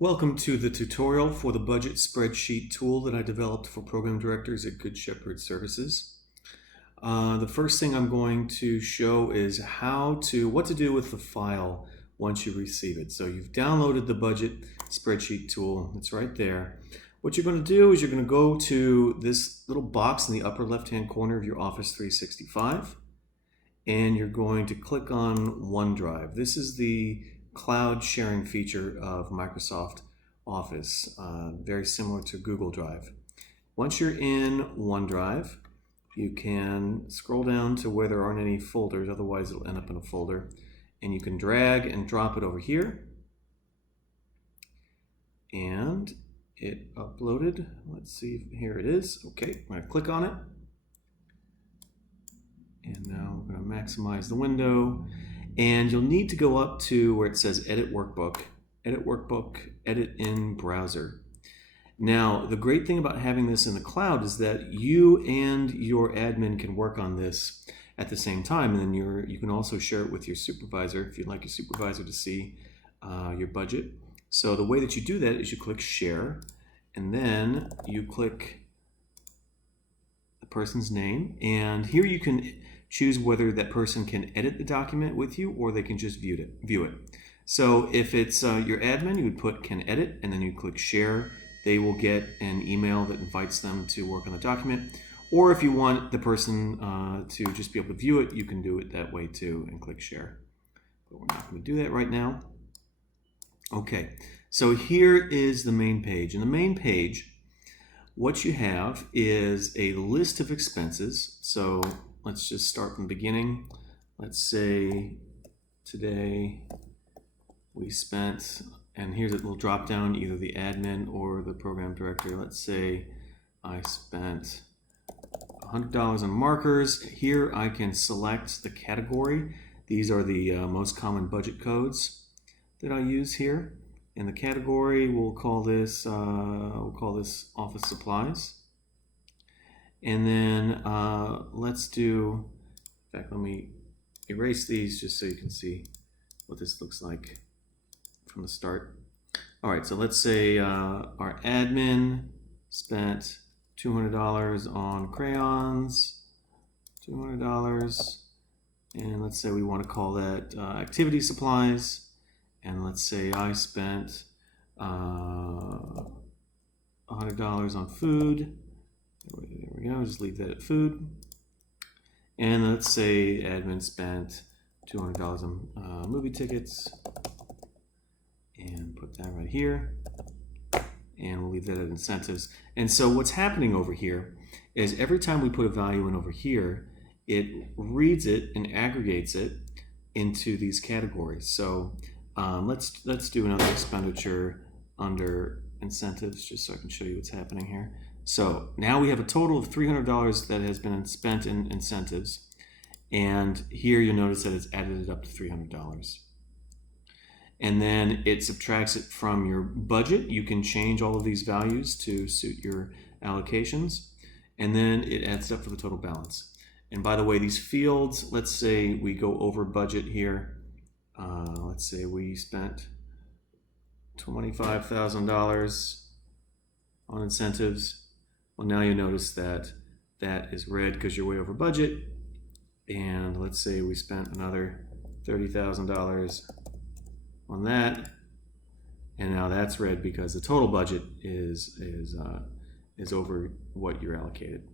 Welcome to the tutorial for the budget spreadsheet tool that I developed for program directors at Good Shepherd Services. The first thing I'm going to show is what to do with the file once you receive it. So you've downloaded the budget spreadsheet tool. It's right there. What you're going to do is you're going to go to this little box in the upper left-hand corner of your Office 365, and you're going to click on OneDrive. This is the cloud sharing feature of Microsoft Office, very similar to Google Drive. Once you're in OneDrive, you can scroll down to where there aren't any folders, otherwise it'll end up in a folder, and you can drag and drop it over here. And it uploaded. Let's see, here it is. Okay, I'm going to click on it. And now I'm going to maximize the window. And you'll need to go up to where it says Edit Workbook, Edit in Browser. Now, the great thing about having this in the cloud is that you and your admin can work on this at the same time, and then you can also share it with your supervisor if you'd like your supervisor to see your budget. So the way that you do that is you click Share, and then you click the person's name, and here you can choose whether that person can edit the document with you or they can just view it. So if it's your admin, you would put can edit and then you click share. They will get an email that invites them to work on the document. Or if you want the person to just be able to view it, you can do it that way too and click share. But we're not going to do that right now. Okay, so here is the main page. In the main page, what you have is a list of expenses. So let's just start from the beginning. Let's say today we spent, and here's a little drop down, either the admin or the program director. Let's say I spent $100 on markers. Here I can select the category. These are the most common budget codes that I use here. In the category, we'll call this office supplies. And then let's do, in fact, let me erase these just so you can see what this looks like from the start. All right, so let's say our admin spent $200 on crayons, $200, and let's say we want to call that activity supplies, and let's say I spent $100 on food. There we go, just leave that at food. And let's say admin spent $200 on movie tickets. And put that right here. And we'll leave that at incentives. And so what's happening over here is every time we put a value in over here, it reads it and aggregates it into these categories. So let's do another expenditure under incentives just so I can show you what's happening here. So now we have a total of $300 that has been spent in incentives, and here you'll notice that it's added it up to $300. And then it subtracts it from your budget. You can change all of these values to suit your allocations, and then it adds up for the total balance. And by the way, these fields, let's say we go over budget here. Let's say we spent $25,000 on incentives. Well, now you notice that that is red because you're way over budget. And let's say we spent another $30,000 on that. And now that's red because the total budget is over what you're allocated.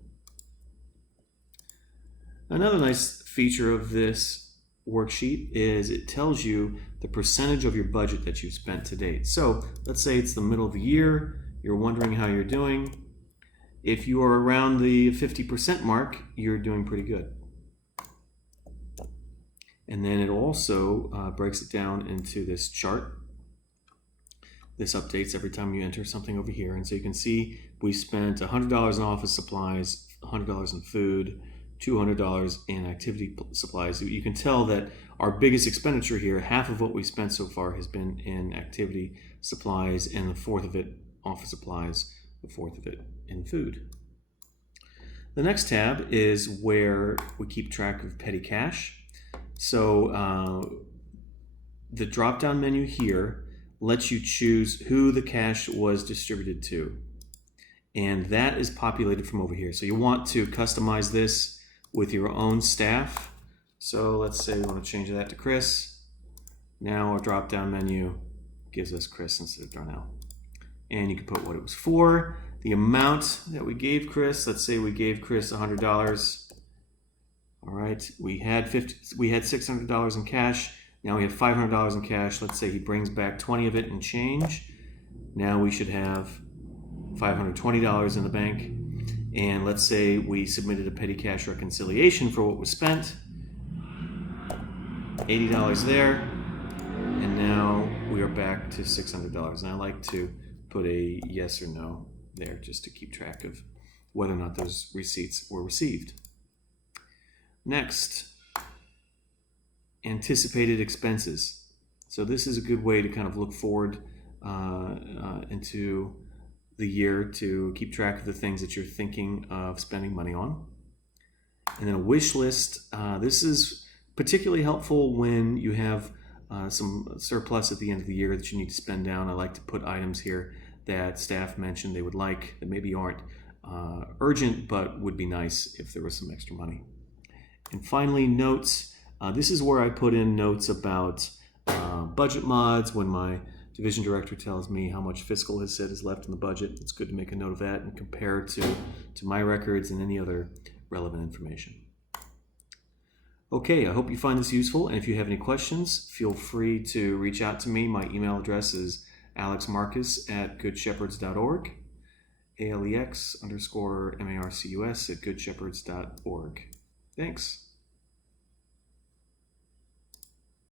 Another nice feature of this worksheet is it tells you the percentage of your budget that you've spent to date. So let's say it's the middle of the year, you're wondering how you're doing. If you are around the 50% mark, you're doing pretty good. And then it also breaks it down into this chart. This updates every time you enter something over here. And so you can see we spent $100 in office supplies, $100 in food, $200 in activity supplies. You can tell that our biggest expenditure here, half of what we spent so far has been in activity supplies, and the fourth of it office supplies, the fourth of it in food. The next tab is where we keep track of petty cash. So the drop-down menu here lets you choose who the cash was distributed to. And that is populated from over here. So you want to customize this with your own staff. So let's say we want to change that to Chris. Now our drop-down menu gives us Chris instead of Darnell. And you can put what it was for, the amount that we gave Chris. Let's say we gave Chris $100. All right, we had $600 in cash. Now we have $500 in cash. Let's say he brings back 20 of it in change. Now we should have $520 in the bank. And let's say we submitted a petty cash reconciliation for what was spent. $80 there. And now we are back to $600. And I like to put a yes or no there just to keep track of whether or not those receipts were received. Next, anticipated expenses. So this is a good way to kind of look forward into the year to keep track of the things that you're thinking of spending money on. And then a wish list. This is particularly helpful when you have some surplus at the end of the year that you need to spend down. I like to put items here that staff mentioned they would like that maybe aren't urgent but would be nice if there was some extra money. And finally, notes. This is where I put in notes about budget mods. When my division director tells me how much fiscal has said is left in the budget, it's good to make a note of that and compare to my records and any other relevant information. Okay, I hope you find this useful, and if you have any questions, feel free to reach out to me. My email address is alexmarcus@goodshepherds.org, ALEX_MARCUS@goodshepherds.org. Thanks.